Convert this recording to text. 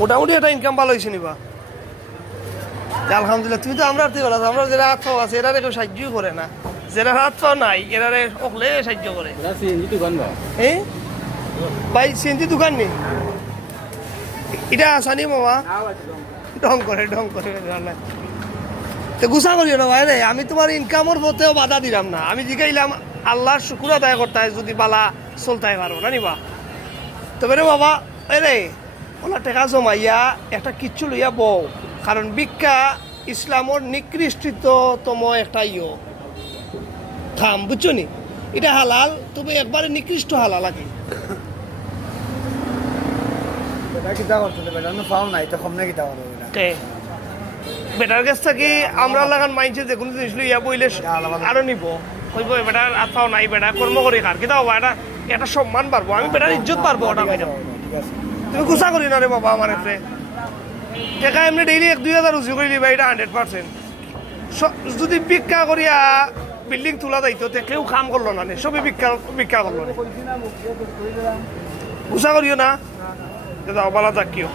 মোটামুটি একটা ইনকাম ভালো হয়েছে নিবা। আলহামদুলিল্লাহ, তুমি তো আমরা আমরা যারা হাত পাও আছে এরা কেউ সাহায্যই করে না, যারা হাত পাও নাই এরা ওকলে সাহায্য করে। হ্যাঁ ভাই, সিএনজি দোকান নেই এটা আসানি মামা, ঢং করে তো গুছা করিও না ভাই রে। আমি তোমার ইনকামের পথেও বাধা দিলাম না, আমি জিগাইলাম আল্লাহর শুকুর আদায় করতে হয় যদি বালা চলতে পারো না নিবা। তবে রে বাবা রে ওলা টেকা জমাইয়া একটা কিচ্ছু লইয়া বউ, কারণ ভিক্ষা ইসলামর নিকৃষ্টতম একটা খাম, বুঝছো নি? এটা হালাল, তবে একবারে নিকৃষ্ট হালাল আগে। বেটার কাছ থেকে আমরা লাগান মাইনছে যে কোনো জিনিস লইয়া বইলে আরো নিব, কইব বেটার আত্মাও নাই, বেটা কর্ম করে খার কি দাও এটা একটা সম্মান পারবো, আমি বেটার ইজ্জত পারবো। ওটা কইলাম তুমি গুছা করি না রে বাবা আমার এতে টেকা এমনি ডেইলি 1-2 হাজার রুজি করে দিবা, এটা 100%। যদি ভিক্ষা করিয়া বিল্ডিং তোলা যাইতো কেউ কাম করলো না, সবই ভিক্ষা করলো না। গুছা করিও না, দাও বালা থাকিও।